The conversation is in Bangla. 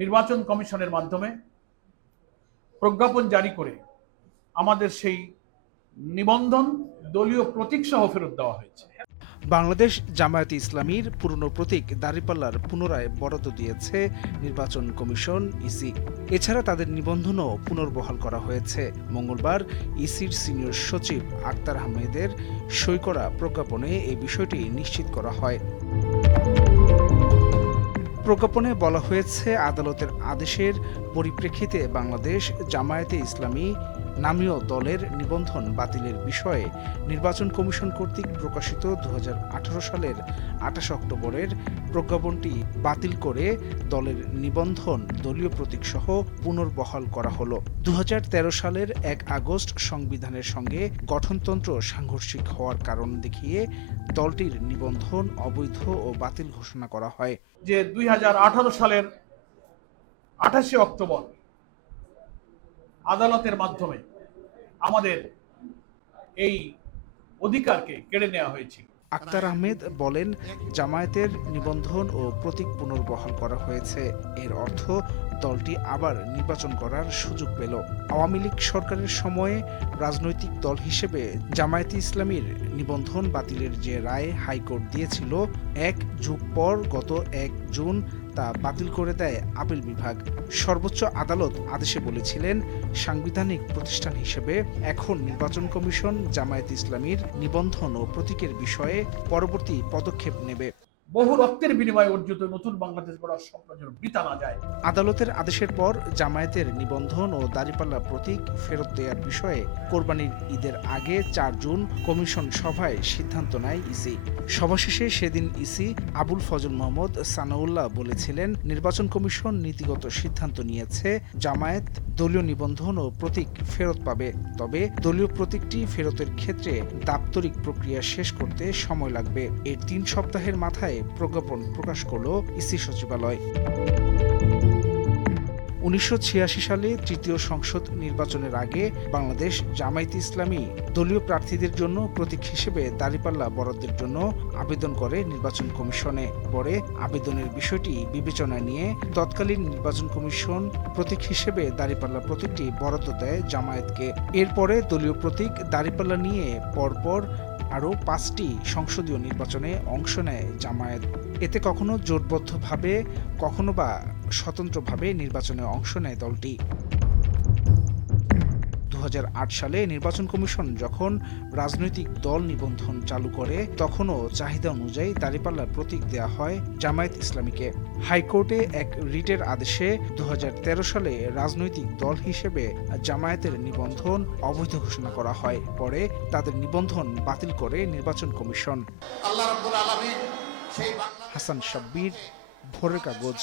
নির্বাচন কমিশনের মাধ্যমে প্রজ্ঞাপন জারি করে আমাদের সেই নিবন্ধন দলীয় প্রতীক সহ ফেরত দেওয়া হয়েছে। বাংলাদেশ জামায়াতে ইসলামীর পুরনো প্রতীক দাঁড়িপাল্লার পুনরায় বরাদ্দ দিয়েছে নির্বাচন কমিশন ইসি। এছাড়া তাদের নিবন্ধনও পুনর্বহাল করা হয়েছে। মঙ্গলবার ইসির সিনিয়র সচিব আক্তার আহমেদের সই করা প্রজ্ঞাপনে এই বিষয়টি নিশ্চিত করা হয়। প্রজ্ঞাপনে বলা হয়েছে, আদালতের আদেশের পরিপ্রেক্ষিতে বাংলাদেশ জামায়াতে ইসলামী নামীয় দলের নিবন্ধন বাতিলের বিষয়ে নির্বাচন কমিশন কর্তৃক প্রকাশিত 2018 সালের 28 অক্টোবরের প্রজ্ঞাপনটি বাতিল করে দলের নিবন্ধন দলীয় প্রতীকসহ পুনর্বহাল করা হলো। 2013 সালের 1 আগস্ট সংবিধানের সঙ্গে গঠনতন্ত্র সাংঘর্ষিক হওয়ার কারণ দেখিয়ে দলটির নিবন্ধন অবৈধ ও বাতিল ঘোষণা করা হয়। যে 2018 সালের 28 অক্টোবর আদালতের মাধ্যমে আমাদের এই অধিকারকে কেড়ে নেওয়া হয়েছিল। আক্তার আহমেদ বলেন, জামায়াতের নিবন্ধন ও প্রতীক পুনর্বহাল করা হয়েছে। এর অর্থ দলটি আবার নির্বাচন করার সুযোগ পেল। আওয়ামী লীগ সরকারের সময়ে রাজনৈতিক দল হিসেবে জামায়াতে ইসলামীর নিবন্ধন বাতিলের যে রায় হাইকোর্ট দিয়েছিল, 1 যুগ পর গত 1 জুন তা বাতিল করে দেয় আপিল বিভাগ। সর্বোচ্চ আদালত আদেশে বলেছিলেন, সাংবিধানিক প্রতিষ্ঠান হিসেবে এখন নির্বাচন কমিশন জামায়াতে ইসলামীর নিবন্ধন ও প্রতীকের বিষয়ে পরবর্তী পদক্ষেপ নেবে। বহু রক্তের বিনিময়ে অর্জিত নতুন বাংলাদেশ গড়ার স্বপ্ন যেন বৃথা না যায়। আদালতের আদেশের পর জামায়াতের নিবন্ধন ও দাঁড়িপাল্লা প্রতীক ফেরত দেওয়ার বিষয়ে কোরবানির ঈদের আগে 4 জুন কমিশন সভায় সিদ্ধান্ত নেয় ইসি। সভা শেষে সেদিন ইসি আবুল ফজল মোহাম্মদ সানাউল্লাহ বলেছিলেন, নির্বাচন কমিশন নীতিগত সিদ্ধান্ত নিয়েছে জামায়াত দলীয় নিবন্ধন ও প্রতীক ফেরত পাবে। তবে দলীয় প্রতীকটি ফেরতের ক্ষেত্রে দাপ্তরিক প্রক্রিয়া শেষ করতে সময় লাগবে। এর 3 সপ্তাহের মাথায় প্রজ্ঞাপন প্রকাশ করল ইসি সচিবালয়। 1986 সালে তৃতীয় সংসদ নির্বাচনের আগে বাংলাদেশ জামায়াতে ইসলামী দলীয় প্রার্থীদের জন্য প্রতীক হিসেবে দাঁড়িপাল্লা বরাদ্দের জন্য আবেদন করে নির্বাচন কমিশনে। পরে আবেদনের বিষয়টি বিবেচনায় নিয়ে তৎকালীন নির্বাচন কমিশন প্রতীক হিসেবে দাঁড়িপাল্লা প্রতীকটি বরাদ্দ দেয় জামায়াতকে। এরপরে দলীয় প্রতীক দাঁড়িপাল্লা নিয়ে পরপর আরও 5টি সংসদীয় নির্বাচনে অংশ নেয় জামায়াত। এতে কখনো জোটবদ্ধভাবে, কখনো বা স্বতন্ত্রভাবে নির্বাচনে অংশ নেয় দলটি। 2008 সালে নির্বাচন কমিশন যখন রাজনৈতিক দল নিবন্ধন চালু করে, তখনও চাহিদা অনুযায়ী দাঁড়িপাল্লার প্রতীক দেওয়া হয় জামায়াত ইসলামীকে। হাইকোর্টে এক রিটের আদেশে 2013 সালে রাজনৈতিক দল হিসেবে জামায়াতের নিবন্ধন অবৈধ ঘোষণা করা হয়। পরে তাদের নিবন্ধন বাতিল করে নির্বাচন কমিশন। হাসান শাব্বির, ভোরের কাগজ।